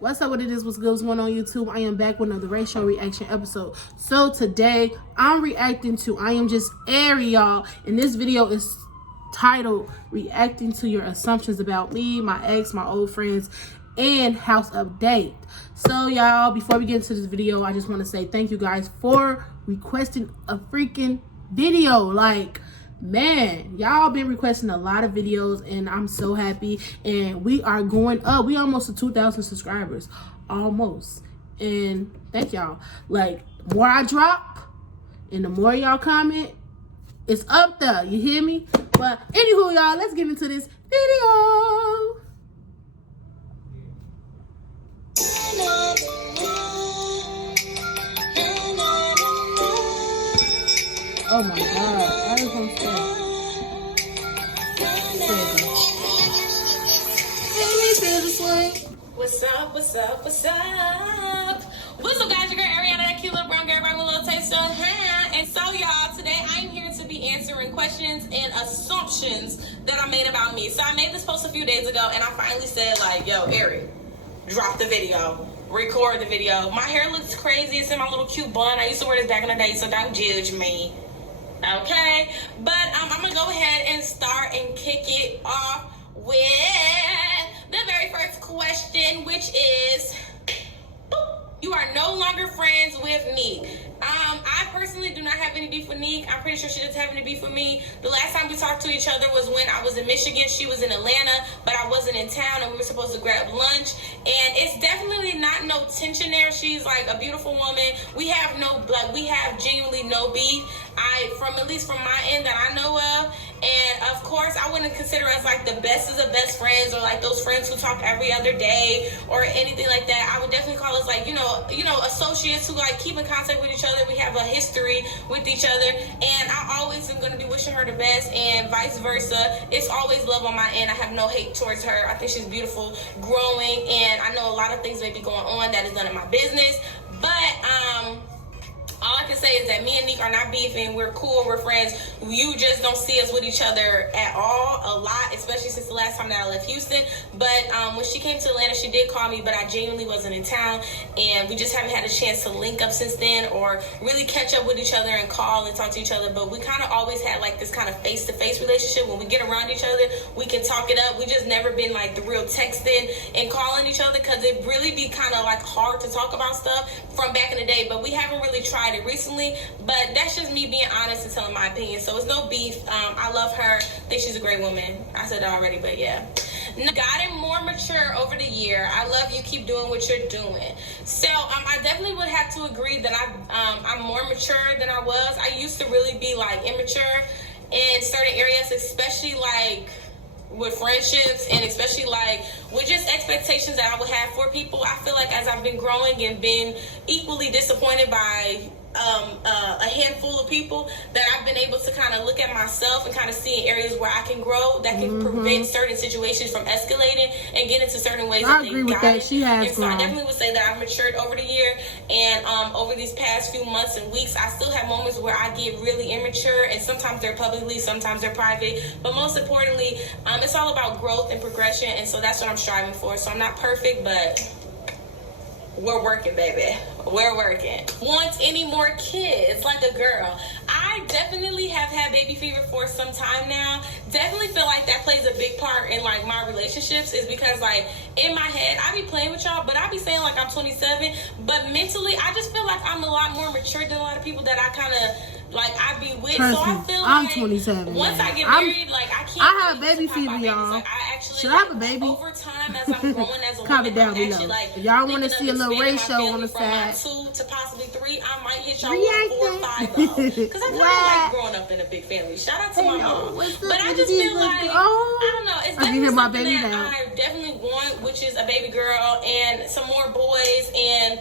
What's up, what it is, what's good, what's going on YouTube? I am back with another ratio reaction episode. So today, I'm reacting to IAMJUSTAIRI, y'all. And this video is titled, Reacting to Your Assumptions About Me, My Ex, My Old Friends, and House Update. So y'all, before we get into this video, I just want to say thank you guys for requesting a freaking video. Like, man, y'all been requesting a lot of videos and I'm so happy, and we are going up. We almost to 2,000 subscribers, almost. And thank y'all. Like, the more I drop and the more y'all comment, it's up there, you hear me? But anywho, y'all, let's get into this video. Oh my god, I was gonna say. What's up, what's up, what's up? What's up, guys? Your girl Ariana, that cute little brown girl with a little taste of hair. And so, y'all, today I'm here to be answering questions and assumptions that are made about me. So I made this post a few days ago, and I finally said, like, yo, Ari, drop the video. Record the video. My hair looks crazy. It's in my little cute bun. I used to wear this back in the day, so don't judge me. Okay, but I'm gonna go ahead and start and kick it off with the very first question, which is, you are no longer friends with Neek. I personally do not have any beef with Neek. I'm pretty sure she doesn't have any beef with me. The last time we talked to each other was when I was in Michigan. She was in Atlanta, but I wasn't in town, and we were supposed to grab lunch. And it's definitely not no tension there. She's like a beautiful woman. We have genuinely no beef. At least from my end that I know of. And of course, I wouldn't consider us like the best of the best friends, or like those friends who talk every other day or anything like that. I would definitely call us like, you know, associates who like keep in contact with each other. We have a history with each other, and I always am going to be wishing her the best, and vice versa. It's always love on my end. I have no hate towards her. I think she's beautiful, growing, and I know a lot of things may be going on that is none of my business, but all I can say is that me and Neek are not beefing. We're cool. We're friends. You just don't see us with each other at all a lot, especially since the last time that I left Houston. But when she came to Atlanta, she did call me, but I genuinely wasn't in town, and we just haven't had a chance to link up since then or really catch up with each other and call and talk to each other. But we kind of always had like this kind of face-to-face relationship. When we get around each other, we can talk it up. We just never been like the real texting and calling each other, because it really be kind of like hard to talk about stuff from back in the day. But we haven't really tried it recently, but that's just me being honest and telling my opinion. So it's no beef. I love her. I think she's a great woman. I said that already, but yeah. Gotten more mature over the year. I love you. Keep doing what you're doing. So I definitely would have to agree that I'm more mature than I was. I used to really be like immature in certain areas, especially like with friendships, and especially like with just expectations that I would have for people. I feel like as I've been growing and been equally disappointed by a handful of people, that I've been able to kind of look at myself and kind of see in areas where I can grow, that can prevent certain situations from escalating and get into certain ways that agree with that. She has grown. So I definitely would say that I've matured over the year, and over these past few months and weeks, I still have moments where I get really immature, and sometimes they're publicly, sometimes they're private, but most importantly, it's all about growth and progression, and so that's what I'm striving for. So I'm not perfect, but we're working, baby. We're working. Want any more kids like a girl? I definitely have had baby fever for some time now. Definitely feel like that plays a big part in like my relationships, is because like in my head, I be playing with y'all, but I be saying like I'm 27, but mentally I just feel like I'm a lot more mature than a lot of people that I kind of like I be with. Trust so me, I feel I'm like 27. Once I get married, like I can't. I have baby fever, y'all. Like, I actually, should I have a baby? Over time, as I'm growing as a comment woman, down below. actually, like, if y'all want to see a little ratio on the side, 2 to possibly 3, I might hit y'all with 4 or 5 though. Because I kind of like growing up in a big family. Shout out to my mom. But I just feel like, I don't know, it's definitely something that I definitely want, which is a baby girl and some more boys, and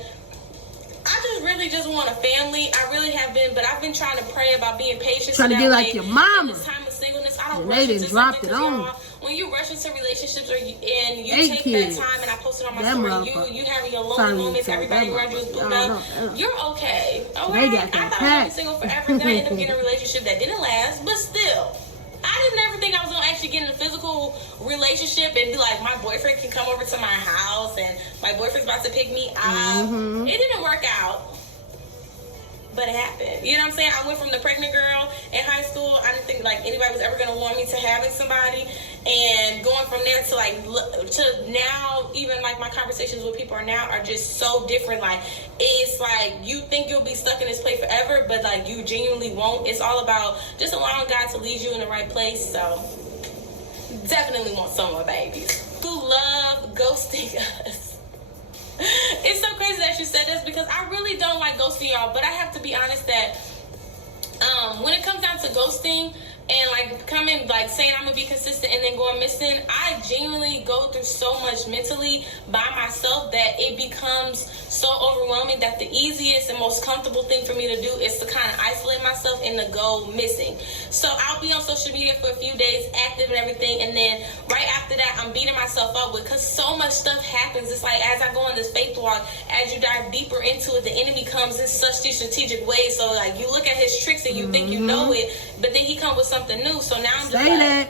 I just really just want a family. I really have been, but I've been trying to pray about being patient. Trying to get like your mama. In this time of singleness, I don't and rush into dropped something, it on. When you rush into relationships and you take that time, and I posted on my story, you having your lonely moments, everybody around you is booed up, you're okay. Okay? I thought I was single forever, then I ended up getting a relationship that didn't last, but still, I didn't ever think I was going to actually get in a physical relationship and be like, my boyfriend can come over to my house and my boyfriend's about to pick me up. It didn't work out. But it happened. You know what I'm saying? I went from the pregnant girl in high school. I didn't think like anybody was ever gonna want me to having somebody, and going from there to like to now, even like my conversations with people are just so different. Like it's like you think you'll be stuck in this place forever, but like you genuinely won't. It's all about just allowing God to lead you in the right place. So definitely want some of my babies who love ghosting us. It's so crazy that you said this because I really don't like ghosting y'all, but I have to be honest that when it comes down to ghosting and like coming like saying I'm gonna be consistent and then going missing, I genuinely go through so much mentally by myself that it becomes so overwhelming that the easiest and most comfortable thing for me to do is to kind of isolate myself and to go missing. So I'll be on social media for a few days active and everything, and then right after that I'm beating myself up because so much stuff happens. It's like as I go on this faith walk, as you dive deeper into it, the enemy comes in such these strategic ways. So like you look at his tricks and you think you know it, but then he comes with something new. So now I'm just like,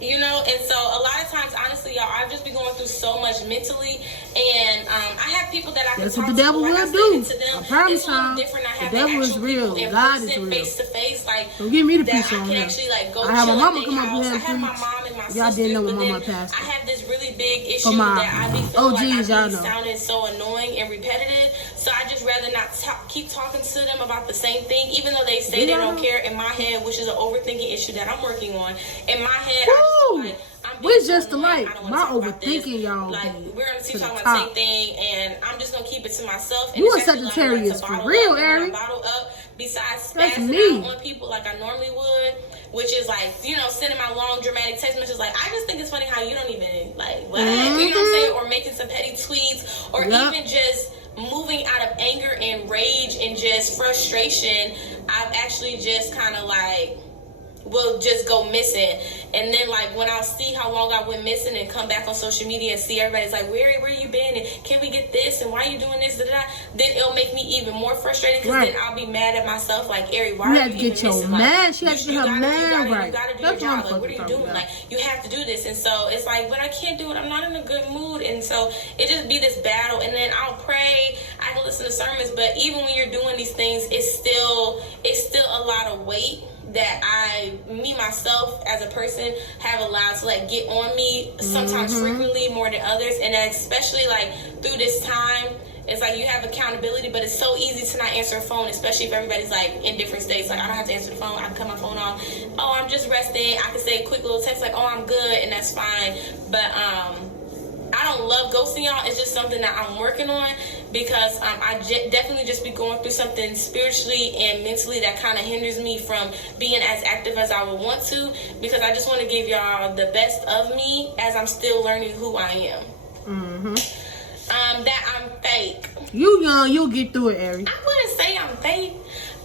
you know, and so a lot of times, honestly, y'all, I've just been going through so much mentally, and I have people that I can talk to. That's what the devil will do. I promise y'all. The devil is real. God is real. Face to face, like don't give me the piece on him. I have my mama come up here. I have my mom and my sister. Y'all didn't know my mama passed. I have this really big issue that I be feeling like I be sounding so annoying and repetitive. So I just rather not keep talking to them about the same thing, even though they say they don't care. In my head, which is an overthinking issue that I'm working on. In my head, we're just alike. My overthinking, y'all. Like we're on the team talking about the same thing, and I'm just gonna keep it to myself. And you a Sagittarius for real, Ari. Bottle up. Besides spazzing out on people like I normally would, which is like, you know, sending my long dramatic text messages. Like I just think it's funny how you don't even like what, you know what I'm saying, or making some petty tweets, or even just moving out of anger and rage and just frustration. I've actually just kind of like will just go missing, and then like when I'll see how long I went missing and come back on social media and see everybody's like, where you been, and can we get this, and why you doing this, then it'll make me even more frustrated because then I'll be mad at myself like, Ari, why are you even missing? Like, she has to get her man right. You gotta do your job. Like, what are you doing? Like, you have to do this. And so it's like, but I can't do it. I'm not in a good mood. And so it just be this battle. And then I'll pray, I can listen to sermons, but even when you're doing these things, it's still a lot of weight that me myself as a person have allowed to like get on me sometimes frequently more than others, and especially like through this time, it's like you have accountability, but it's so easy to not answer a phone, especially if everybody's like in different states. Like I don't have to answer the phone, I can cut my phone off. Oh, I'm just resting. I can say a quick little text like, oh, I'm good, and that's fine. But I don't love ghosting y'all. It's just something that I'm working on because I definitely just be going through something spiritually and mentally that kind of hinders me from being as active as I would want to, because I just want to give y'all the best of me as I'm still learning who I am. That I'm fake. You young, you'll get through it, Ari. I wouldn't say I'm fake.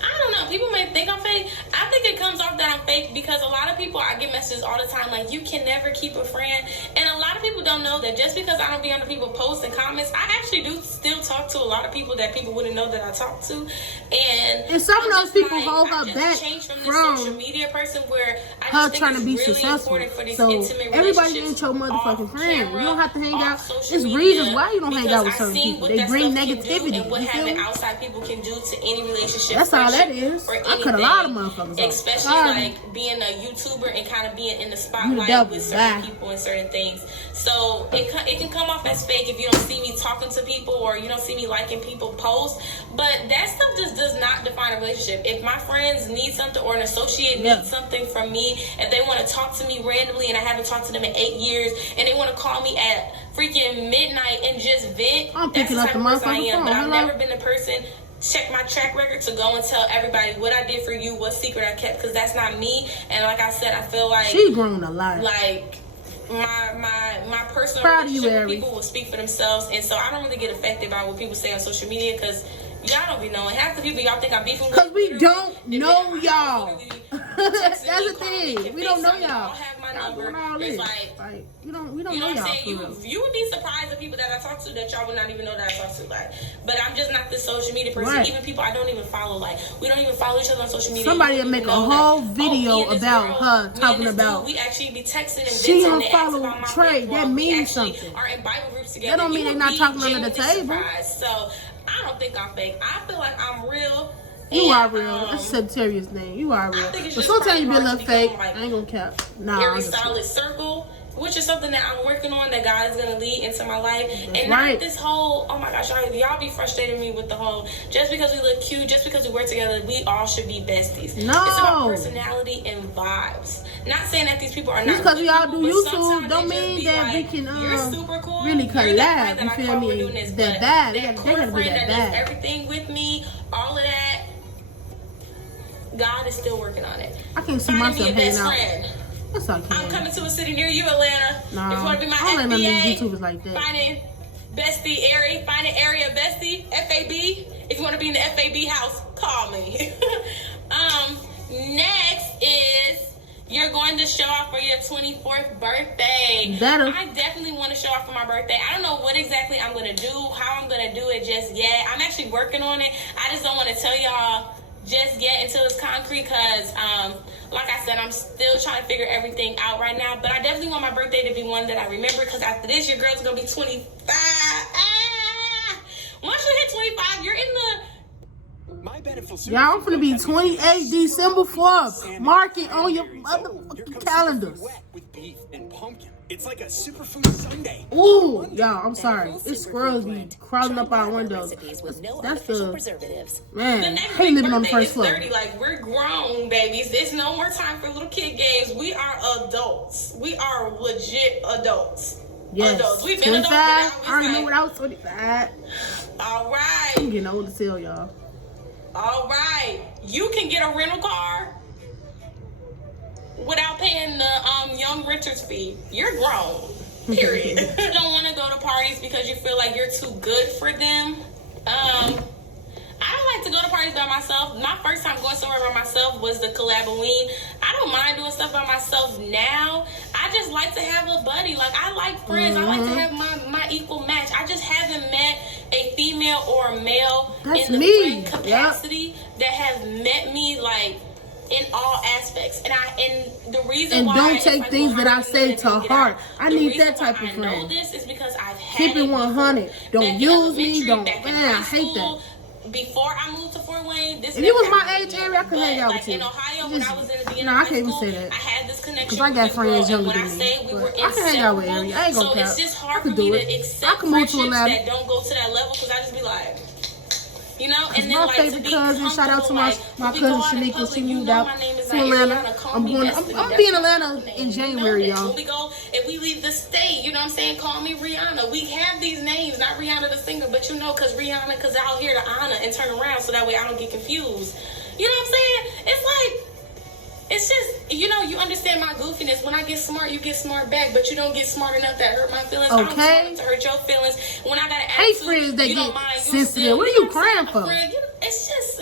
I don't know. People may think I'm fake. I think it comes off that I'm fake because a lot of people, I get messages all the time like, you can never keep a friend. And a lot of people don't know that just because I don't be under people posts and comments, I actually do still talk to a lot of people that people wouldn't know that I talk to. And some of those people hold her back from social media person where I just think trying to be really successful. For these intimate everybody ain't your motherfucking friend. You don't have to hang out. There's reasons why you don't hang out with certain people. They bring negativity. And what having outside people can do to any relationship. That's all that is. I cut a lot of motherfuckers off. Especially like being a YouTuber and kind of being in the spotlight with certain people and certain things. So it can come off as fake if you don't see me talking to people or you don't see me liking people posts. But that stuff just does not define a relationship. If my friends need something or an associate needs something from me, if they want to talk to me randomly and I haven't talked to them in 8 years and they want to call me at freaking midnight and just vent, that's the type of person I am. But I've never been the person, check my track record, to go and tell everybody what I did for you, what secret I kept, because that's not me. And like I said, I feel like she grown a lot. Like my personal relationship with people will speak for themselves, and so I don't really get affected by what people say on social media because y'all don't be knowing. Half the people y'all think I'm beefing with because we don't know y'all. That's the thing. We don't know y'all. my number. All It's this. like we don't know what I'm y'all saying? for real. You would be surprised the people that I talk to that y'all would not even know that I talk to. Like, but I'm just not this social media person. Right. Even people I don't even follow. Like, we don't even follow each other on social media. Somebody will make a whole video about her talking about. We actually be texting and she venting don't follow Trey. That means something. Are in Bible groups together. That don't mean they're not talking under the table. Surprised. So I don't think I'm fake. I feel like I'm real. You are real. That's Sagittarius name. You are real. But sometimes you be a little fake. I ain't gonna cap. Nah. Aristotle circle, which is something that I'm working on, that God is gonna lead into my life. That's and right. Not this whole, oh my gosh, y'all be frustrating me with the whole, just because we look cute, just because we work together, we all should be besties. No. It's about personality and vibes. Not saying that these people are not. Just because we all do YouTube don't mean mean that we can you're super cool. really collab. You feel me? That bad. That core friend that does everything with me, all of that. God is still working on it. I can't see myself hanging out. That's okay. I'm coming to a city near you, Atlanta. Nah, if you want to be my I don't FBA, like none of these YouTubers like that. Find an area bestie, FAB. If you want to be in the FAB house, call me. Next is you're going to show off for your 24th birthday. Better. I definitely want to show off for my birthday. I don't know what exactly I'm going to do, how I'm going to do it just yet. I'm actually working on it. I just don't want to tell y'all just yet until it's concrete because, like I said, I'm still trying to figure everything out right now. But I definitely want my birthday to be one that I remember because after this, your girl's going to be 25. Once you hit 25, you're in the... Y'all, I'm finna be 28 December 4th. Mark it on your motherfucking calendars. It's like a superfood sundae. Ooh, y'all, I'm sorry. It's squirrels be crawling up our windows. That's the man. I hate living on the first floor. 30, like we're grown babies. There's no more time for little kid games. We are adults. We are legit adults. Yes. Adults. We've been 25. adults. I remember when I was 25. All right. I'm getting old as hell, y'all. All right. You can get a rental car without paying the young renter's fee. You're grown. Period. You don't want to go to parties because you feel like you're too good for them. I don't like to go to parties by myself. My first time going somewhere by myself was the Collab-a-ween. I don't mind doing stuff by myself now. I just like to have a buddy. Like, I like friends. I like to have my equal match. I just haven't met a female or a male in the friend capacity that has met me, like, in all aspects. And the reason why... And don't take things that I say to heart. I need that type of friend. I know this is because I've had Keep it 100. Don't use me. Don't... Man, I hate that. Before I moved to Fort Wayne, this if you was my age area, I could hang out with you. In Ohio, when I was in the beginning I can't even say that. I had this connection. Because I got friends younger than me. I can hang out with area. I ain't gonna cap. So it's just hard for me to accept friendships that don't go to that level because I just be like, you know, and then my like favorite cousin, shout out to my cousin Shanika, she moved out to Atlanta. I'm be in Atlanta in January, y'all. When we go, if we leave the state, you know what I'm saying, call me Rihanna. We have these names, not Rihanna the singer, but you know, because Rihanna, because out here to Anna and turn around so that way I don't get confused. You know what I'm saying? It's like, it's just, you know, you understand my goofiness. When I get smart, you get smart back, but you don't get smart enough that hurt my feelings. Okay. I'm smart to hurt your feelings. When I got an hate attitude, friends that you get don't mind. sensitive. What are you crying for? It's just,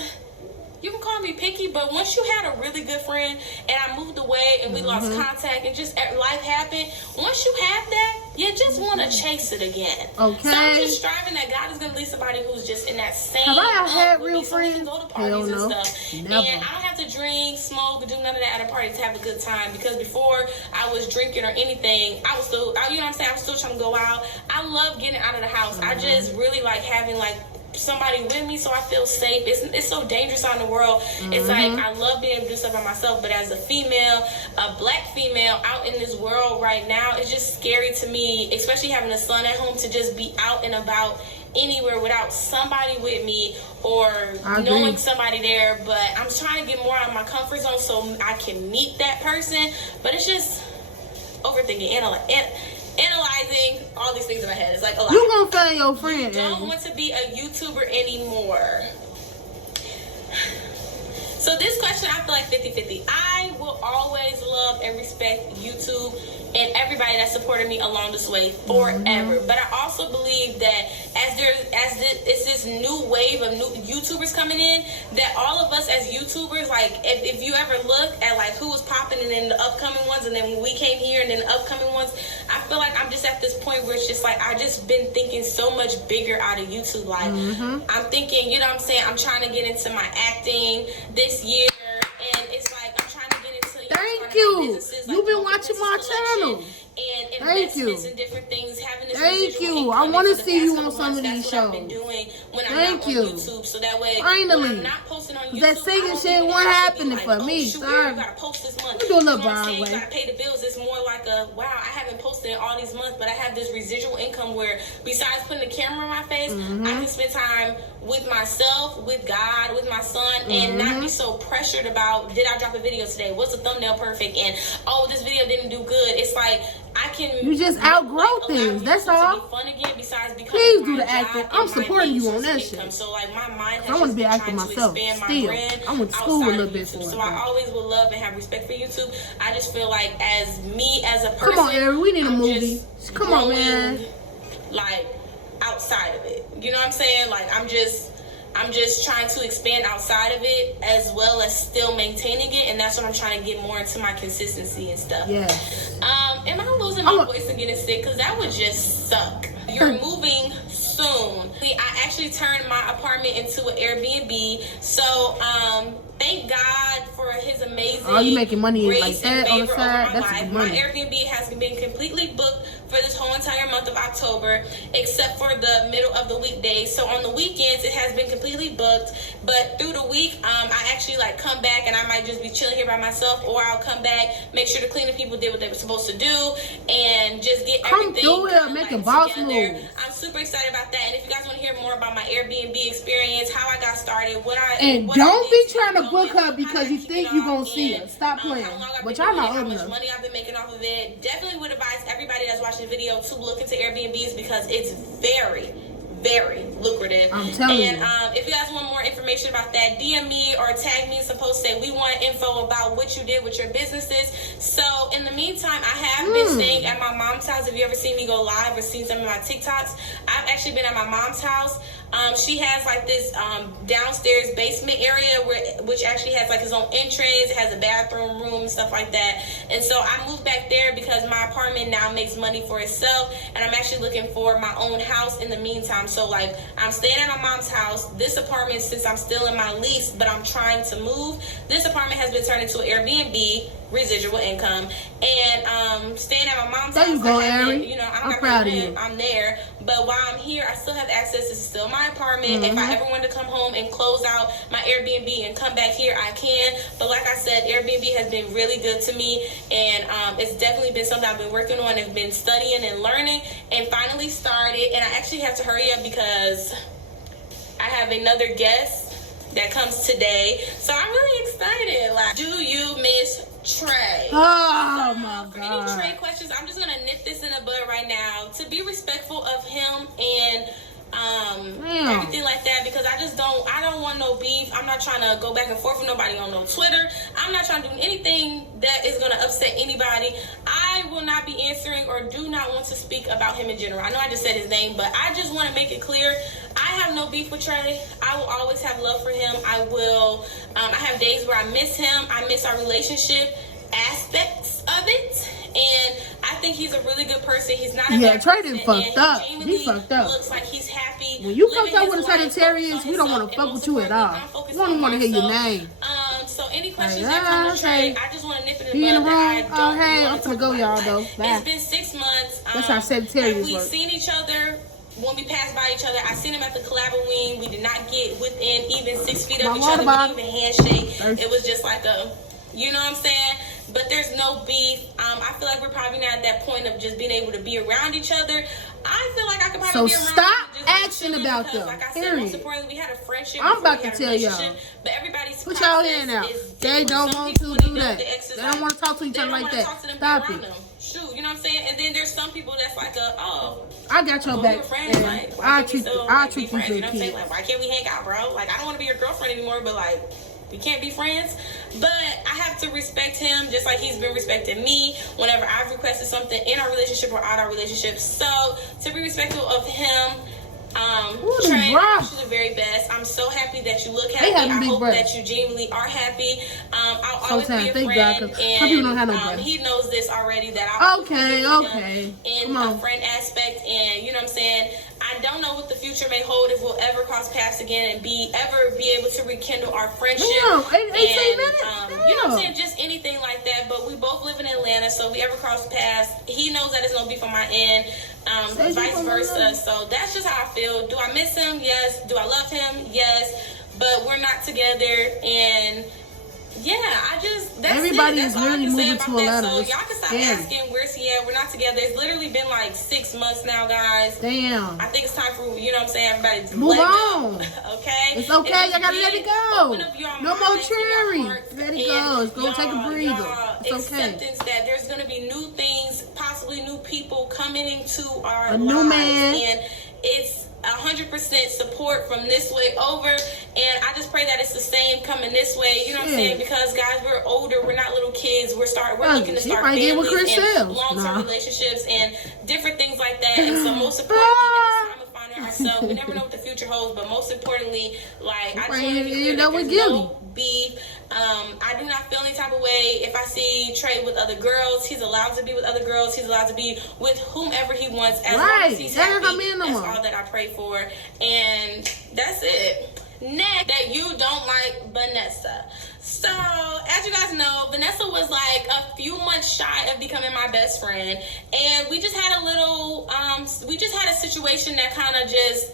you can call me picky, but once you had a really good friend and I moved away and we lost contact and just life happened, once you have that, you just want to chase it again. Okay. So I'm just striving that God is going to lead somebody who's just in that same. Have I had real friends? So we can go to parties Hell no. and stuff. Never. And I don't have to drink, smoke, or do none of that at a party to have a good time, because before I was drinking or anything, I was still, you know what I'm saying, I was still trying to go out. I love getting out of the house. I just really like having like somebody with me so I feel safe. It's so dangerous out in the world. It's like I love being able to do stuff by myself, but as a female, a black female out in this world right now, it's just scary to me, especially having a son at home, to just be out and about anywhere without somebody with me or knowing somebody there. But I'm trying to get more out of my comfort zone so I can meet that person, but it's just overthinking, analyzing all these things in my head. It's like a lot. You gonna find your friend. I don't want to be a YouTuber anymore. So this question, I feel like 50-50. I will always love and respect YouTube and everybody that supported me along this way forever. But I also believe that as it's this new wave of new YouTubers coming in, that all of us as YouTubers, like if you ever look at like who was popping and then the upcoming ones, and then when we came here and then the upcoming ones, I feel like I'm just at this point where it's just like I just been thinking so much bigger out of YouTube. Like I'm thinking, you know what I'm saying, I'm trying to get into my acting this year, and it's like I'm trying to get into Thank you. You've been watching my channel. And Thank you. and different things, having this Thank you. income. I want to And see you for the on past some of couple these months, that's what I've shows. been doing when I'm Thank not you. on YouTube. So that way, Finally. when I'm not posting on YouTube, That singing I don't shit even wasn't have to be happening like, for oh, me, shoot, sorry. you gotta post this month. We do a little You know what I'm saying? Broadway. You gotta pay the bills. It's more like a, wow, I haven't posted in all these months, but I have this residual income where besides putting the camera in my face, I can spend time with myself, with God, with my son, and not be so pressured about, did I drop a video today? Was the thumbnail perfect? And, oh, this video didn't do good. It's like, I can... You just outgrow things, that's all. To be fun again, besides becoming Please do my the acting. job I'm and my supporting you main on that source of income. shit. So, like, my mind I has wanna just be been acting trying to myself, expand my still. brand I went to school a outside little of bit YouTube. for it, So I though. always will love and have respect for YouTube. I just feel like as me, as a person... Come on, Ari, we need a I'm movie. just Come on, man. growing, like, outside of it. You know what I'm saying? Like, I'm just trying to expand outside of it as well as still maintaining it, and that's what I'm trying to get more into my consistency and stuff. Yes. Am I losing my voice and getting sick? Because that would just suck. You're moving soon. I actually turned my apartment into an Airbnb, so thank God for his amazing Oh, you making money grace like that and on the favor side? over my That's life. good My money. Airbnb has been completely booked for this whole entire month of October, except for the middle of the weekdays. So on the weekends, it has been completely booked. But through the week, I actually like come back and I might just be chilling here by myself, or I'll come back, make sure the cleaning people did what they were supposed to do, and just get everything making boss together. moves. I'm super excited about that. And if you guys want to hear more about my Airbnb experience, how I got started, what I don't be did trying to get book going, her because how I you keep think it you're all, gonna see and, her. Stop playing. how long I've But been y'all doing it, not how old much enough. money I've been making off of it. Definitely would advise everybody that's watching the video to look into Airbnbs because it's very, very lucrative. I'm telling you. And if you guys want more information about that, DM me or tag me in some posts. Say we want info about what you did with your businesses. So in the meantime, I have been staying at my mom's house. If you ever seen me go live or seen some of my TikToks, I've actually been at my mom's house. She has like this downstairs basement area which actually has like its own entrance. It has a bathroom room and stuff like that. And so I moved back there because my apartment now makes money for itself, and I'm actually looking for my own house in the meantime. So like I'm staying at my mom's house. This apartment, since I'm still in my lease, but I'm trying to move, this apartment has been turned into an Airbnb, residual income, and staying at my mom's There house. you go, I haven't- Ari. you know, I'm I'm proud of you. I'm there, but while I'm here, I still have access. This is still my apartment. If I ever wanted to come home and close out my Airbnb and come back here, I can. But like I said, Airbnb has been really good to me, and it's definitely been something I've been working on and been studying and learning, and finally started. And I actually have to hurry up because I have another guest that comes today, so I'm really excited. Like, do you miss Trey? Oh my For any God. Trey questions, I'm just gonna nip this in the bud right now to be respectful of him and everything like that, because I don't want no beef. I'm not trying to go back and forth with nobody on no Twitter. I'm not trying to do anything that is gonna upset anybody. I will not be answering or do not want to speak about him in general. I know I just said his name, but I just want to make it clear I have no beef with Trey. I will always have love for him. I will I have days where I miss him. I miss our relationship aspects of it, and I think he's a really good person. He's not a bad Trey done person, fucked and up. genuinely He fucked up. looks like he's happy. When you living fucked up his with a life, Sagittarius, focused we don't on want himself, to fuck and with you most at all. importantly, I'm focused We don't on want to hear your myself. name. So any questions Hey, that come to okay. Trey, I just want to nip it in He the in bud the that I room? don't Oh, hey, want I'm to finna talk go, about. y'all, though. Bye. It's been 6 months. That's how Sagittarius We've work. seen each other when we passed by each other. I seen him at the Collaboween. We did not get within even 6 feet of My each water other. We bottle. didn't even handshake. Thirsty. It was just like a, you know what I'm saying? But there's no beef. I feel like we're probably not at that point of just being able to be around each other. I feel like I could probably be around stop you, just asking chilling, about because, them. like I said, Period. most importantly, we had a friendship. I'm before about we to had a tell y'all. relationship. But everybody's Put y'all process in now. is They different. don't Some want people, to do when that. the exes, They don't want to talk to each they other don't like wanna that. talk to them, be Stop around it. them. Shoot, you know what I'm saying? And then there's some people that's like, I got your we back. were friends, And like, why I'll can't we treat still, you like, be good friends? You know what I'm saying? kid. Like, why can't we hang out, bro? Like, I don't want to be your girlfriend anymore, but like, we can't be friends. But I have to respect him just like he's been respecting me whenever I've requested something in our relationship or out our relationship. So to be respectful of him, Trey, I wish you the very best. I'm so happy that you look happy. I hope that you genuinely are happy. I'll always be a friend, and some people don't have no breath. He knows this already. That I'll okay. In a friend aspect, and you know what I'm saying. I don't know what the future may hold, if we'll ever cross paths again and ever be able to rekindle our friendship. Damn, 18 minutes. You know what I'm saying? Just anything like that. But we both live in Atlanta, so if we ever cross paths, he knows that it's no beef on my end. Vice versa. So that's just how I feel. Do I miss him? Yes. Do I love him? Yes. But we're not together, and yeah, that's everybody it. is really moving to Atlanta. So y'all can stop asking where's he at. We're not together. It's literally been like 6 months now, guys. Damn. I think it's time for, you know what I'm saying, everybody to move let on. go. Okay? It's okay. You gotta let it go. No more cherry. Let it go. It's gonna take a breather. It's okay. Acceptance that there's gonna be new things, possibly new people coming into our lives. New man. And it's 100% support from this way over, and I just pray that it's the same coming this way. You know what I'm saying? Because guys, we're older, we're not little kids. We're looking to start families and long-term relationships and different things like that. And so most importantly, in this time of finding ourselves, we never know what the future holds. But most importantly, like I just want to be clear that there's no beef. I do not feel any type of way if I see Trey with other girls. He's allowed to be with other girls. He's allowed to be with whomever he wants, as long as he's happy. That's all that I pray for, and that's it. Next, that you don't like Vanessa. So, as you guys know, Vanessa was like a few months shy of becoming my best friend, and we just had a little, we just had a situation that kind of just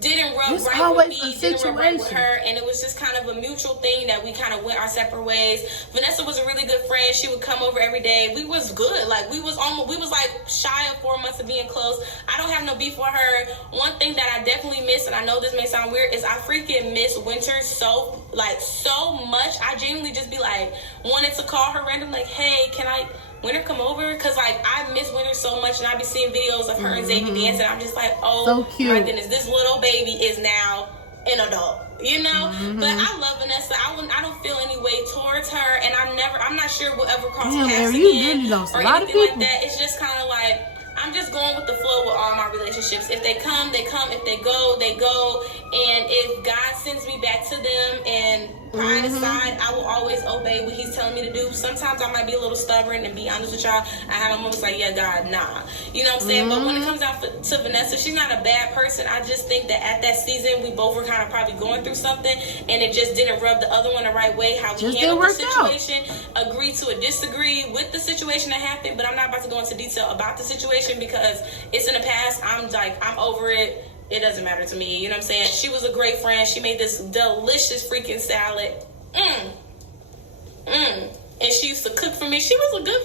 didn't rub right with me, didn't rub right with her, and it was just kind of a mutual thing that we kind of went our separate ways. Vanessa was a really good friend. She would come over every day. We was good. Like we was like shy of 4 months of being close. I don't have no beef with her. One thing that I definitely miss, and I know this may sound weird, is I freaking miss winter so much. I genuinely just be like wanted to call her random, like, hey, can I Winter come over? Because like I miss Winter so much, and I be seeing videos of her and Xavier dancing. I'm just like, oh so cute. My goodness, this little baby is now an adult, you know. But I love Vanessa. I don't feel any way towards her, and I'm not sure we'll ever cross paths again or anything like that. It's just kind of like I'm just going with the flow with all my relationships. If they come, they come. If they go, they go. And if God sends me back to them, and pride aside, I will always obey what he's telling me to do. Sometimes I might be a little stubborn, and be honest with y'all, I have moments like, yeah, God, nah. You know what I'm saying? But when it comes down to Vanessa, she's not a bad person. I just think that at that season, we both were kind of probably going through something, and it just didn't rub the other one the right way. How we handled the situation, agree to disagree with the situation that happened, but I'm not about to go into detail about the situation because it's in the past. I'm over it. It doesn't matter to me. You know what I'm saying? She was a great friend. She made this delicious freaking salad. And she used to cook for me. She was a good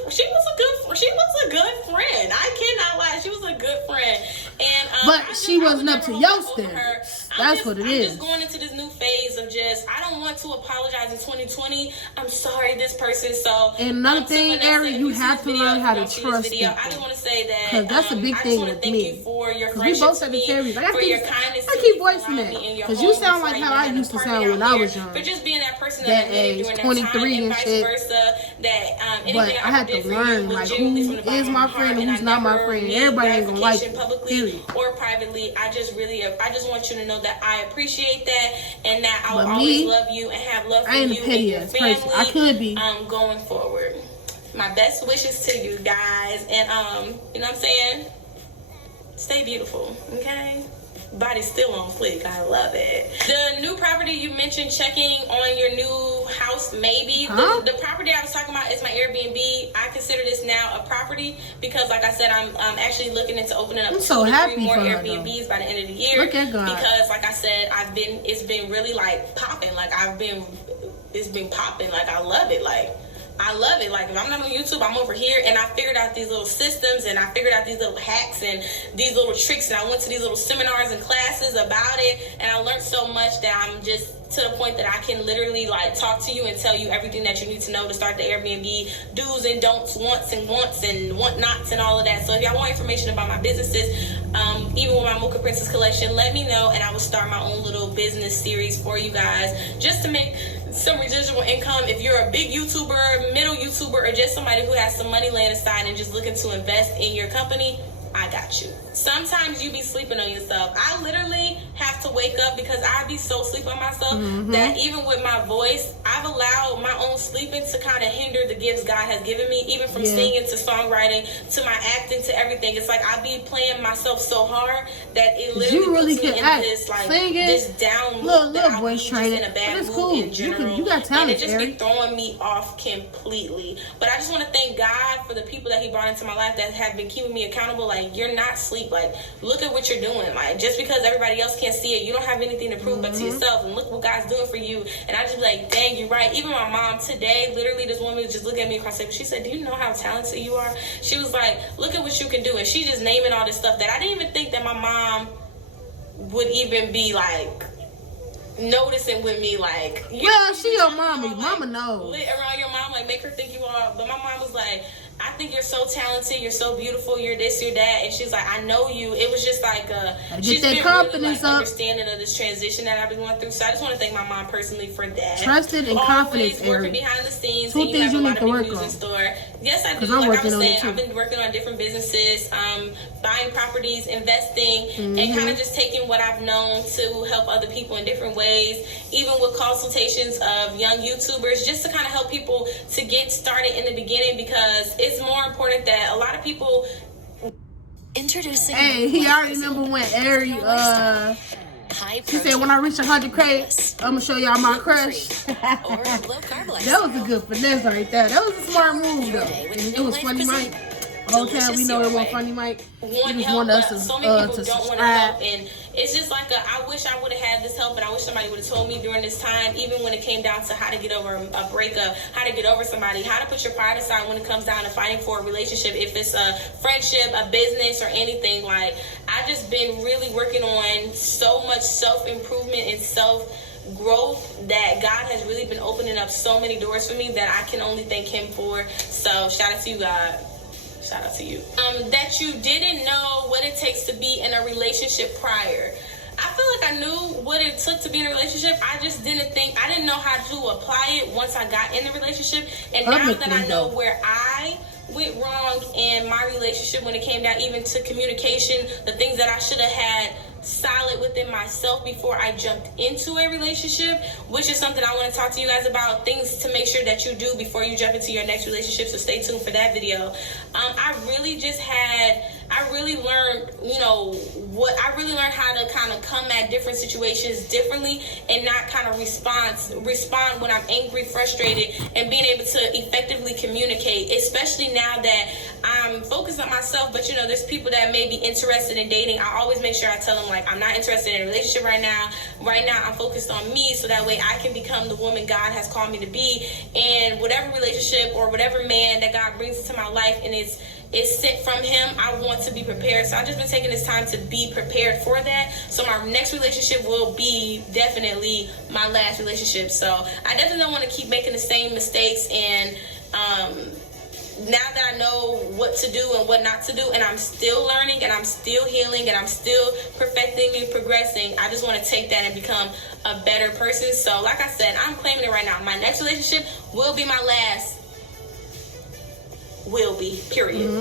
friend. I cannot lie. She was a good friend. And but she wasn't up to your standard. That's what it is. I'm just going into this new phase of I don't want to apologize in 2020. I'm sorry, this person. So and another thing, Ari, you have to learn how to trust people. I just want to say that because that's a big thing with me. You for your we both have to carry. I keep voicing that because you sound like how I used to sound when I was young. For just being that person that age, 23 and shit. But I had to learn like who is my friend and who's not my friend. Everybody ain't gonna like it. Publicly or privately. I just want you to know that I appreciate that, and that I will always love you and have love for you and your family. I could be going forward. My best wishes to you guys, and you know what I'm saying? Stay beautiful, okay? Body's still on fleek. I love it. The new property you mentioned, checking on your new house, maybe. The property I was talking about is my Airbnb. I consider this now a property because, like I said, I'm actually looking into opening up 2 to 3 more Airbnbs by the end of the year. Look at God. Because, like I said, it's been really like popping. Like it's been popping. Like I love it. I love it. Like if I'm not on YouTube, I'm over here, and I figured out these little systems, and I figured out these little hacks and these little tricks, and I went to these little seminars and classes about it, and I learned so much that I'm just to the point that I can literally like talk to you and tell you everything that you need to know to start the Airbnb, do's and don'ts, wants and whatnots and all of that. So if y'all want information about my businesses, even with my Mocha Princess collection, let me know, and I will start my own little business series for you guys just to make some residual income. If you're a big YouTuber, middle YouTuber, or just somebody who has some money laying aside and just looking to invest in your company, I got you. Sometimes you be sleeping on yourself. I literally have to wake up because I be so sleep on myself that even with my voice, I've allowed my own sleeping to kind of hinder the gifts God has given me, even from singing to songwriting to my acting to everything. It's like I be playing myself so hard that it literally puts me in this like this down loop that I'll be just in a bad mood in general. You got talent, and it just be throwing me off completely. But I just want to thank God for the people that He brought into my life that have been keeping me accountable. Like, you're not asleep. Like, look at what you're doing. Like, just because everybody else can't see it, you don't have anything to prove but to yourself. And look what God's doing for you. And I just be like, dang, you're right. Even my mom today, literally, this woman was just looking at me across the table. She said, do you know how talented you are? She was like, look at what you can do. And she just naming all this stuff that I didn't even think that my mom would even be like noticing with me. Like, well, she your mama. Like, mama knows. Lit around your mom, like, make her think you are. But my mom was like, I think you're so talented, you're so beautiful, you're this, you're that. And she's like, I know you. It was just like she's been really like understanding of this transition that I've been going through. So I just want to thank my mom personally for that. Trusted and confidence, working behind the scenes. Two things you need to work on. Store. Yes, I do. Like I was saying, I've been working on different businesses, buying properties, investing, and kind of just taking what I've known to help other people in different ways, even with consultations of young YouTubers, just to kind of help people to get started in the beginning, because it's more important that a lot of people introducing. Hey, he already remember when Ari she said, when I reach 100K, I'm gonna show y'all my crush. That was a good finesse right there. That was a smart move though. It was funny, Mike. The whole time we know it wasn't funny, Mike. He just wanted us to subscribe. And it's just like I wish I would have had this help, and I wish somebody would have told me during this time, even when it came down to how to get over a breakup, how to get over somebody, how to put your pride aside when it comes down to fighting for a relationship, if it's a friendship, a business, or anything. Like, I've just been really working on so much self-improvement and self-growth that God has really been opening up so many doors for me that I can only thank Him for. So shout out to you, God. Shout out to you. That you didn't know what it takes to be in a relationship prior. I feel like I knew what it took to be in a relationship. I just didn't know how to apply it once I got in the relationship. And now that I know where I went wrong in my relationship when it came down even to communication, the things that I should have had solid within myself before I jumped into a relationship, which is something I want to talk to you guys about, things to make sure that you do before you jump into your next relationship. So stay tuned for that video. I really learned how to kind of come at different situations differently and not kind of respond when I'm angry, frustrated, and being able to effectively communicate, especially now that I'm focused on myself. But there's people that may be interested in dating. I always make sure I tell them, like, I'm not interested in a relationship right now. Right now I'm focused on me, so that way I can become the woman God has called me to be. And whatever relationship or whatever man that God brings into my life and is sent from Him, I want to be prepared. So I've just been taking this time to be prepared for that. So my next relationship will be definitely my last relationship. So I definitely don't want to keep making the same mistakes. And now that I know what to do and what not to do, and I'm still learning and I'm still healing and I'm still perfecting and progressing, I just want to take that and become a better person. So like I said, I'm claiming it right now. My next relationship will be my last. Will be, period.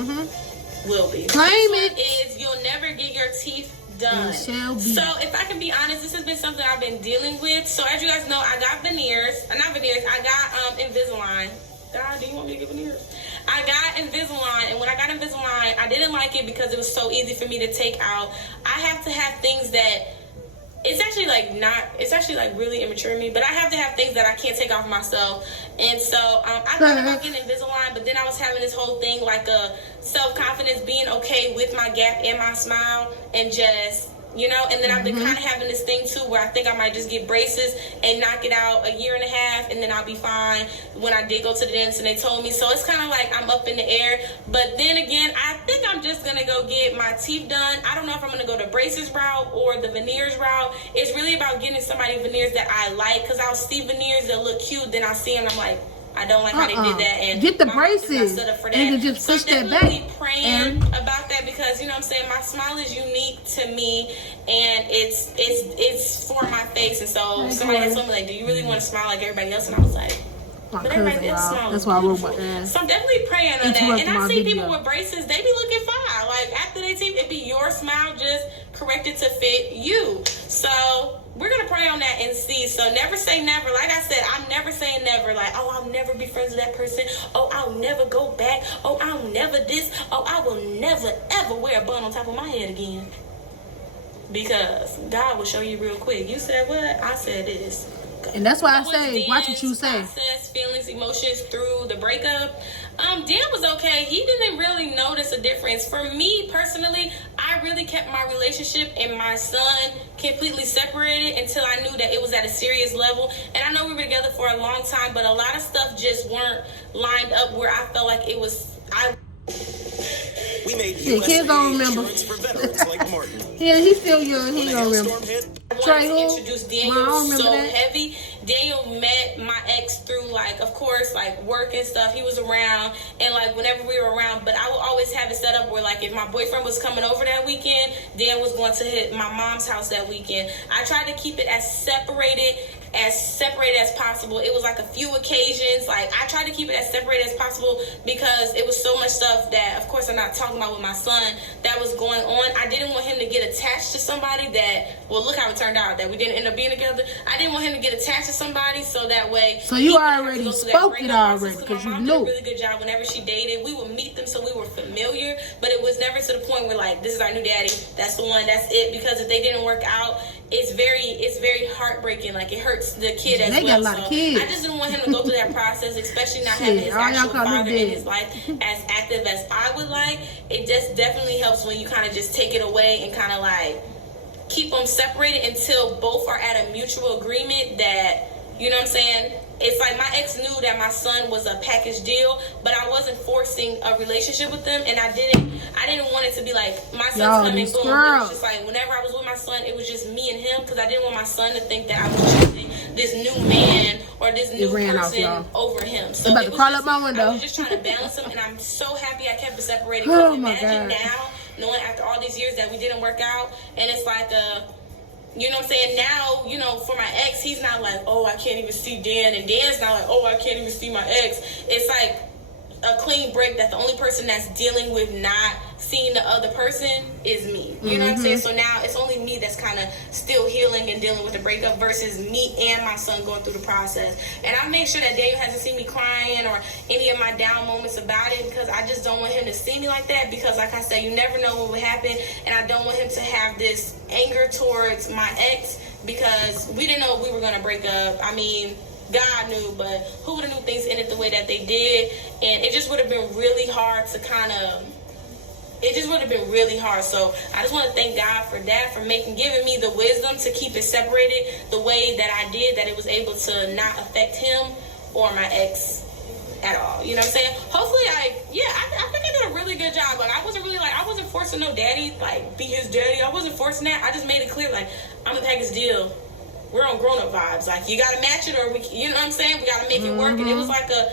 Will be. Claim it. Is you'll never get your teeth done. So if I can be honest, this has been something I've been dealing with. So as you guys know, I got veneers. Not veneers. I got Invisalign. God, do you want me to get veneers? I got Invisalign, and when I got Invisalign, I didn't like it because it was so easy for me to take out. I have to have things that it's actually like really immature of me, but I have to have things that I can't take off myself. And so I thought about getting Invisalign, but then I was having this whole thing like a self-confidence, being okay with my gap and my smile, and just and then I've been kind of having this thing too where I think I might just get braces and knock it out a year and a half, and then I'll be fine. When I did go to the dentist and they told me, so it's kind of like I'm up in the air. But then again, I think I'm just gonna go get my teeth done. I don't know if I'm gonna go the braces route or the veneers route. It's really about getting somebody veneers that I like, because I'll see veneers that look cute, then I see them and I'm like, I don't like how they did that. And get the braces and just push that back. I'm praying about that, because my smile is unique to me, and it's for my face. And so somebody had told me, like, do you really want to smile like everybody else? And I was like, but everybody else smiles. That's why I wrote my ass. So I'm definitely praying on that. And I see people with braces, they be looking fine. Like, after they teeth, it be your smile just corrected to fit you. So know, never say never. Like I said, I'm never saying never. Like, oh, I'll never be friends with that person. Oh, I'll never go back. Oh, I'll never this. Oh, I will never, ever wear a bun on top of my head again. Because God will show you real quick. You said what? I said this. And that's why I say, watch what you say. Process feelings, emotions through the breakup. Dan was okay. He didn't really notice a difference. For me personally, I really kept my relationship and my son completely separated until I knew that it was at a serious level. And I know we were together for a long time, but a lot of stuff just weren't lined up where I felt like it was. We made kids don't remember. For veterans like Martin. Yeah, he's still young. He don't remember. I wanted to introduce Daniel so that. heavy. Daniel met my ex through, like, of course, like, work and stuff. He was around, and, like, whenever we were around, but I would always have it set up where, like, if my boyfriend was coming over that weekend, Dan was going to hit my mom's house that weekend. I tried to keep it as separated as possible. It was like a few occasions. Like, I tried to keep it as separated as possible because it was so much stuff that, of course, I'm not talking about with my son that was going on. I didn't want him to get attached to somebody that, well, look how it turned out, that we didn't end up being together. I didn't want him to get attached to somebody so that way. So you already spoke it already because you knew. Did a really good job whenever she dated. We would meet them so we were familiar, but it was never to the point where, like, this is our new daddy. That's the one. That's it. Because if they didn't work out, it's very heartbreaking. Like, it hurts the kid as well. They got a lot of kids. I just didn't want him to go through that process, especially not having his actual father in his life as active as I would like. It just definitely helps when you kind of just take it away and kind of like keep them separated until both are at a mutual agreement that, you know what I'm saying? It's like my ex knew that my son was a package deal, but I wasn't forcing a relationship with them, and I didn't want it to be like my son's coming, boom. It was just like whenever I was with my son, it was just me and him, because I didn't want my son to think that I was choosing this new man or this new person over him. So about to crawl up my window. I was just trying to balance them, and I'm so happy I kept it separated. Because imagine now, knowing after all these years that we didn't work out, and it's like you know what I'm saying? Now, you know, for my ex, he's not like, oh, I can't even see Dan. And Dan's not like, oh, I can't even see my ex. It's like a clean break that the only person that's dealing with not seeing the other person is me. You know what I'm saying? So now it's only me that's kind of still healing and dealing with the breakup versus me and my son going through the process. And I make sure that Daniel hasn't seen me crying or any of my down moments about it, because I just don't want him to see me like that, because like I said, you never know what would happen, and I don't want him to have this anger towards my ex because we didn't know we were going to break up. I mean, God knew, but who would have knew things ended the way that they did? And it just would have been really hard to really hard. So I just want to thank God for that, for giving me the wisdom to keep it separated the way that I did, that it was able to not affect him or my ex at all. You know what I'm saying? Hopefully I think I did a really good job. Like, I wasn't forcing no daddy, like, be his daddy. I wasn't forcing that. I just made it clear, like, I'm a package deal. We're on grown-up vibes. Like, you gotta match it, or you know what I'm saying? We gotta make it work. And it was like a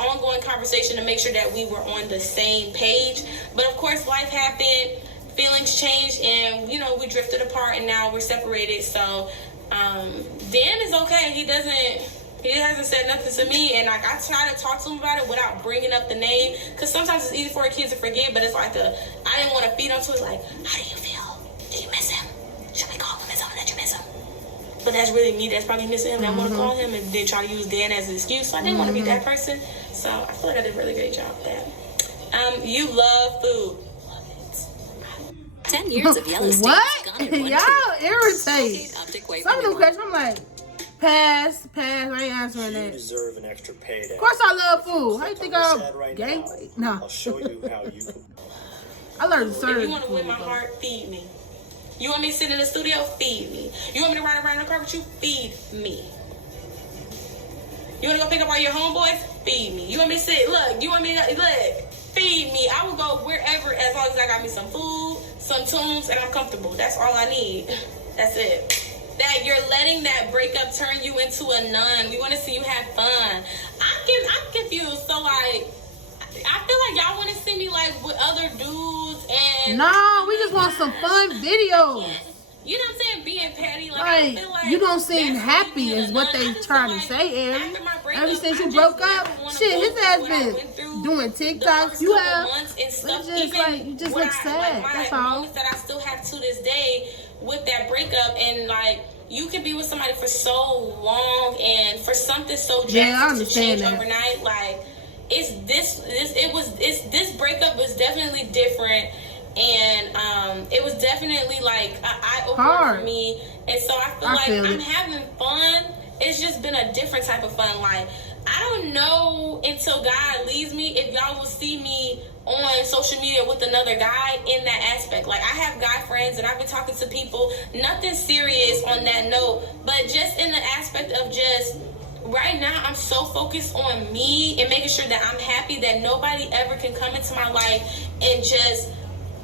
ongoing conversation to make sure that we were on the same page. But of course, life happened, feelings changed, and you know, we drifted apart, and now we're separated. So Dan is okay. He hasn't said nothing to me, and like, I try to talk to him about it without bringing up the name, because sometimes it's easy for a kid to forget. But it's like I didn't want to feed onto it. Like, how do you feel? Do you miss him? Should we call him and tell him that you miss him? But that's really me that's probably missing him. I want to call him and then try to use Dan as an excuse. So I didn't want to be that person. So I feel like I did a really great job with that. You love food. 10 years of Yellowstone. What? Y'all irritate. Some of them questions, I'm like, pass. I ain't answering that. You deserve an extra payday. Of course I love food. How you think I'm gay? No. I'll show you how you can. I learned to serve. If you want to win my heart, feed me. You want me to sit in the studio? Feed me. You want me to ride around in the car with you? Feed me. You want to go pick up all your homeboys? Feed me. You want me to sit? Look, you want me to look? Feed me. I will go wherever as long as I got me some food, some tunes, and I'm comfortable. That's all I need. That's it. That you're letting that breakup turn you into a nun. We want to see you have fun. I'm confused. So like, I feel like y'all want to see me like with other dudes and. No, we just want some fun videos. You know what I'm saying? Being petty. Like, I feel like you don't seem happy is what they trying to say, Ari. Ever since you broke up, shit, his ass been doing TikToks. You have, you just look sad. Like, that's all. moments that I still have to this day with that breakup. breakup, and like you can be with somebody for so long, and for something so drastic to change overnight, like this breakup was definitely different, and it was definitely like an eye-opener for me. And so I feel like I'm having fun. It's just been a different type of fun. Like, I don't know until God leads me if y'all will see me on social media with another guy in that aspect. Like, I have guy friends and I've been talking to people, nothing serious on that note, but just in the aspect of just right now I'm so focused on me and making sure that I'm happy that nobody ever can come into my life and just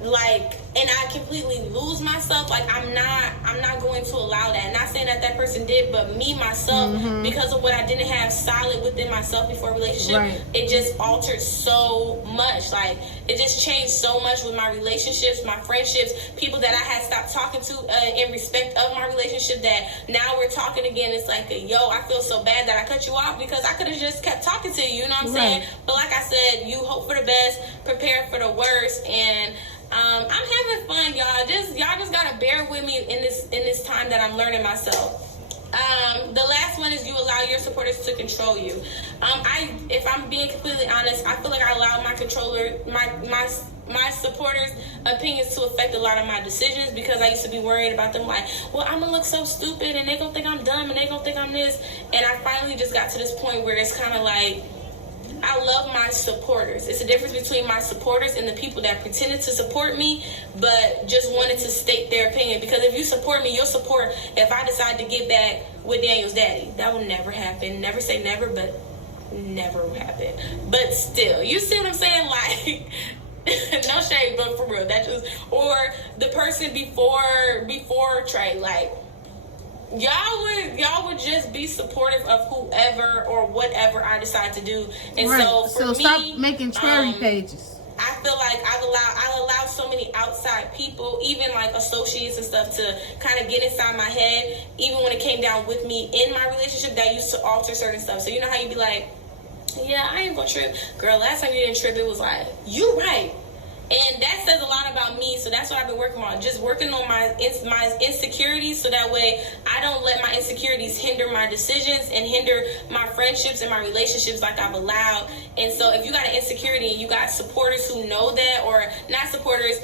like, and I completely lose myself. Like, I'm not going to allow that. Not saying that that person did, but me, myself, because of what I didn't have solid within myself before relationship, it just altered so much. Like, it just changed so much with my relationships, my friendships, people that I had stopped talking to in respect of my relationship, that now we're talking again. It's like, yo, I feel so bad that I cut you off because I could have just kept talking to you, you know what I'm saying? But like I said, you hope for the best, prepare for the worst, and I'm having fun, y'all. Y'all just gotta bear with me in this time that I'm learning myself. The last one is you allow your supporters to control you. If I'm being completely honest, I feel like I allow my supporters' opinions to affect a lot of my decisions, because I used to be worried about them, like, well, I'm gonna look so stupid and they gonna think I'm dumb and they gonna think I'm this. And I finally just got to this point where it's kind of like, I love my supporters. It's a difference between my supporters and the people that pretended to support me but just wanted to state their opinion. Because if you support me, you'll support if I decide to get back with Daniel's daddy. That will never happen. Never say never, but never happen. But still, you see what I'm saying? Like, no shade, but for real, that just, or the person before Trey, like, y'all would just be supportive of whoever or whatever I decide to do. And so for me, stop making cherry pages. I feel like I allowed so many outside people, even like associates and stuff, to kind of get inside my head, even when it came down with me in my relationship, that used to alter certain stuff. So you know how you be like, yeah, I ain't gonna trip. Girl, last time you didn't trip, it was like, you right. And that says a lot about me, so that's what I've been working on. Just working on my insecurities, so that way I don't let my insecurities hinder my decisions and hinder my friendships and my relationships like I've allowed. And so if you got an insecurity and you got supporters who know that, or not supporters,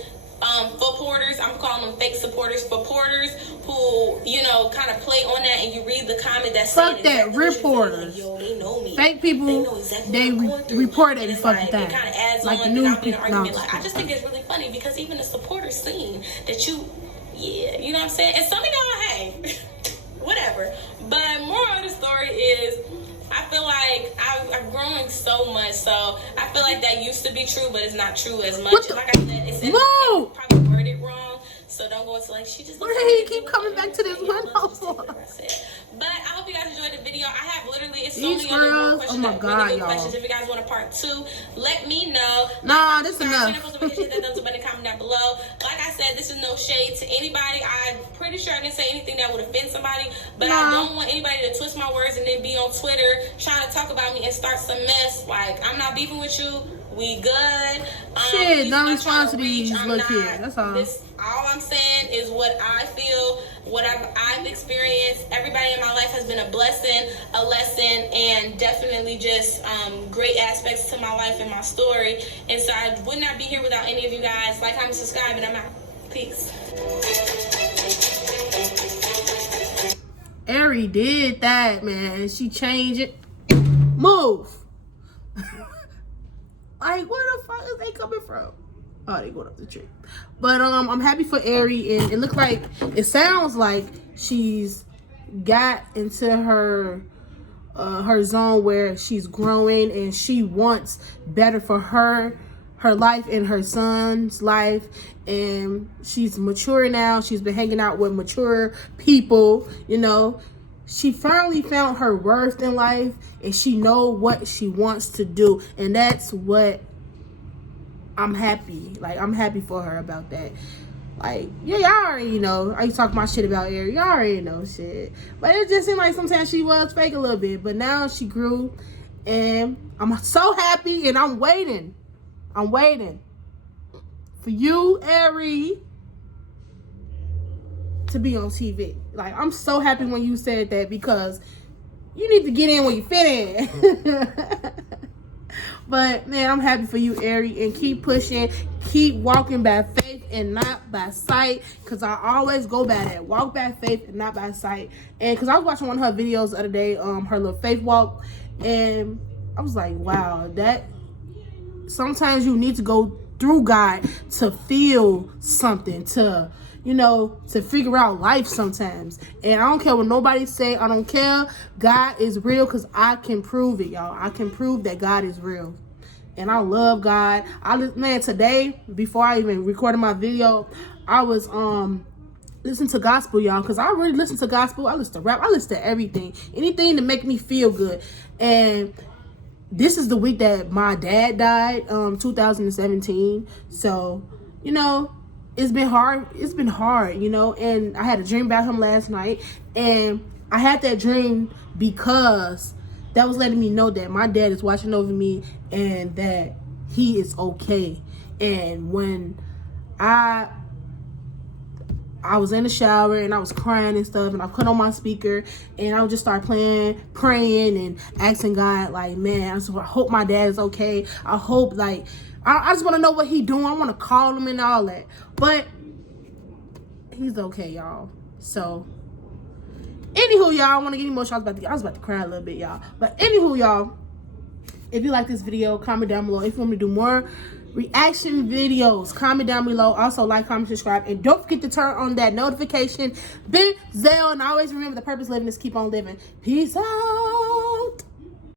supporters, I'm calling them fake supporters, supporters who, you know, kind of play on that, and you read the comment that's fuck that, exactly reporters. Like, yo, they know me. Fake people, they know exactly they report every fucking thing. It kind of adds like on, and I'll be in an argument. Like, I just think it's really funny because even the supporters seen that you, you know what I'm saying? And some of y'all, hey, whatever. But moral of the story is, I feel like I'm growing so much, so I feel like that used to be true, but it's not true as much. Like I said, it's probably worded wrong, so don't go into like, she just looks like, keep coming back to this window for. But I hope you guys enjoyed the video. I have literally, it's so many other more questions. Oh my God, really good questions. If you guys want a part 2, let me know. Nah, this enough. Hit that thumbs up button, comment down below. Like I said, this is no shade to anybody. I'm pretty sure I didn't say anything that would offend somebody, but I don't want anybody to twist my words and then be on Twitter trying to talk about me and start some mess. Like, I'm not beefing with you. We good. Shit, don't respond to these look here. That's all. All I'm saying is what I feel, what I've experienced. Everybody in my life has been a blessing, a lesson, and definitely just great aspects to my life and my story. And so I would not be here without any of you guys. Like, comment, subscribe, and I'm out. Peace. Ari did that, man. She changed it. Move. Like, where the fuck is they coming from? Oh, they going up the tree. But I'm happy for Ari, and it sounds like she's got into her zone where she's growing and she wants better for her life and her son's life, and she's mature now. She's been hanging out with mature people, you know. She finally found her worth in life, and she know what she wants to do, and that's what I'm happy. Like, I'm happy for her about that. Like, yeah, y'all already know. I used to talk my shit about Ari. Y'all already know shit. But it just seemed like sometimes she was fake a little bit, but now she grew, and I'm so happy, and I'm waiting. I'm waiting for you, Ari, to be on TV. Like, I'm so happy when you said that, because you need to get in where you fit in. But man, I'm happy for you, Ari, and keep pushing, keep walking by faith and not by sight, because I always go by that, walk by faith and not by sight. And because I was watching one of her videos the other day, her little faith walk, and I was like, wow, that sometimes you need to go through God to feel something, to, you know, to figure out life sometimes. And I don't care what nobody say. I don't care. God is real, because I can prove it, y'all. I can prove that God is real. And I love God. Man, today, before I even recorded my video, I was listening to gospel, y'all, because I really listen to gospel. I listen to rap. I listen to everything. Anything to make me feel good. And this is the week that my dad died, 2017. So, you know, it's been hard. It's been hard, you know. And I had a dream about him last night. And I had that dream because that was letting me know that my dad is watching over me and that he is okay. And when I was in the shower and I was crying and stuff, and I put on my speaker and I would just start praying and asking God, like, man, I hope my dad is okay. I hope, like, I just want to know what he doing. I want to call him and all that. But he's okay, y'all. So, anywho, y'all, I want to get emotional. I was about to cry a little bit, y'all. But anywho, y'all, if you like this video, comment down below. If you want me to do more reaction videos, comment down below. Also, like, comment, subscribe, and don't forget to turn on that notification bell. And always remember, the purpose of living is keep on living. Peace out.